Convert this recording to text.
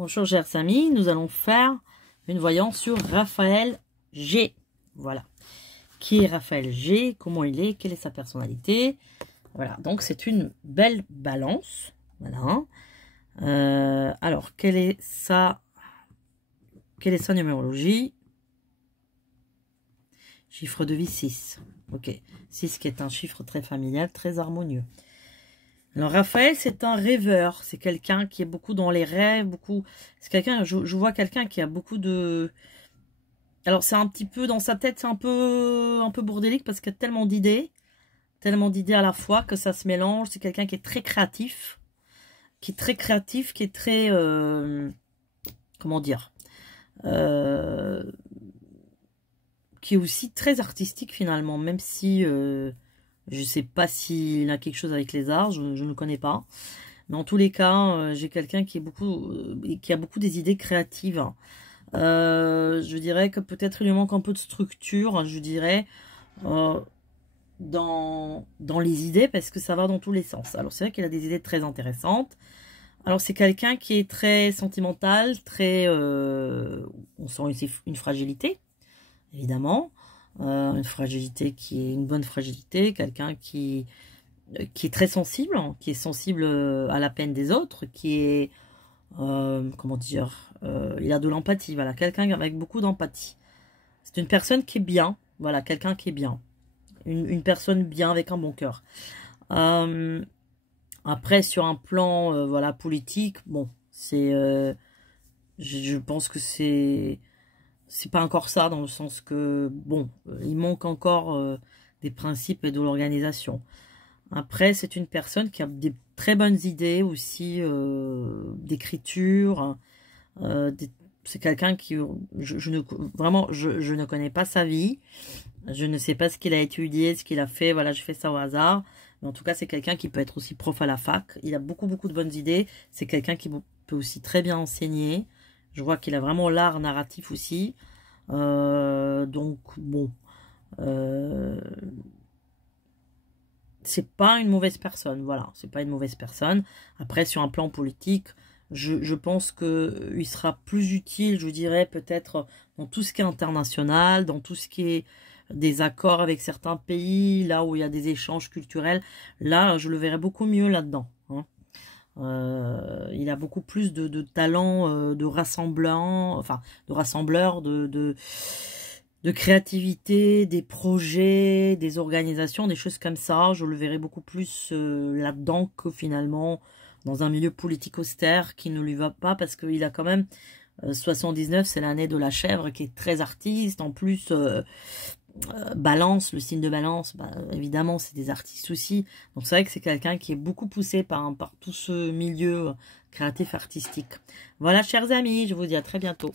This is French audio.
Bonjour chers amis, nous allons faire une voyance sur Raphaël G. Voilà. Qui est Raphaël G? Comment il est? Quelle est sa personnalité? Voilà, donc c'est une belle balance. Voilà. Alors, quelle est sa numérologie? Chiffre de vie 6. Ok. 6 qui est un chiffre très familial, très harmonieux. Alors Raphaël, c'est un rêveur, c'est quelqu'un qui est beaucoup dans les rêves, beaucoup. C'est quelqu'un, je vois quelqu'un qui a beaucoup de. Alors c'est un petit peu dans sa tête, c'est un peu bordélique parce qu'il y a tellement d'idées à la fois que ça se mélange. C'est quelqu'un qui est très créatif, qui est très comment dire, qui est aussi très artistique finalement, même si je sais pas s'il a quelque chose avec les arts, je ne le connais pas. Mais en tous les cas, j'ai quelqu'un qui a beaucoup des idées créatives. Je dirais que peut-être il lui manque un peu de structure, je dirais, dans les idées, parce que ça va dans tous les sens. Alors c'est vrai qu'il a des idées très intéressantes. Alors c'est quelqu'un qui est très sentimental, très... on sent une fragilité, évidemment. Une fragilité qui est une bonne fragilité, quelqu'un qui est très sensible, qui est sensible à la peine des autres, qui est, comment dire, il a de l'empathie, voilà, quelqu'un avec beaucoup d'empathie. C'est une personne qui est bien, voilà, quelqu'un qui est bien, une personne bien avec un bon cœur. Après, sur un plan, voilà, politique, bon, c'est, je pense que c'est pas encore ça, dans le sens que, bon, il manque encore des principes et de l'organisation. Après, c'est une personne qui a des très bonnes idées aussi d'écriture. C'est quelqu'un qui, vraiment, je ne connais pas sa vie. Je ne sais pas ce qu'il a étudié, ce qu'il a fait. Voilà, je fais ça au hasard. Mais en tout cas, c'est quelqu'un qui peut être aussi prof à la fac. Il a beaucoup de bonnes idées. C'est quelqu'un qui peut aussi très bien enseigner. Je vois qu'il a vraiment l'art narratif aussi. Donc, bon. C'est pas une mauvaise personne. Voilà, c'est pas une mauvaise personne. Après, sur un plan politique, je pense qu'il sera plus utile, je dirais, peut-être dans tout ce qui est international, dans tout ce qui est des accords avec certains pays, là où il y a des échanges culturels. Là, je le verrais beaucoup mieux là-dedans. Hein. Il a beaucoup plus de talent de rassemblant, enfin de rassembleur, de créativité, des projets, des organisations, des choses comme ça. Je le verrais beaucoup plus là-dedans que finalement dans un milieu politique austère qui ne lui va pas, parce qu'il a quand même 79, c'est l'année de la chèvre qui est très artiste. En plus, Balance, le signe de Balance, bah, évidemment, c'est des artistes aussi. Donc c'est vrai que c'est quelqu'un qui est beaucoup poussé par tout ce milieu créatif artistique. Voilà, chers amis, je vous dis à très bientôt.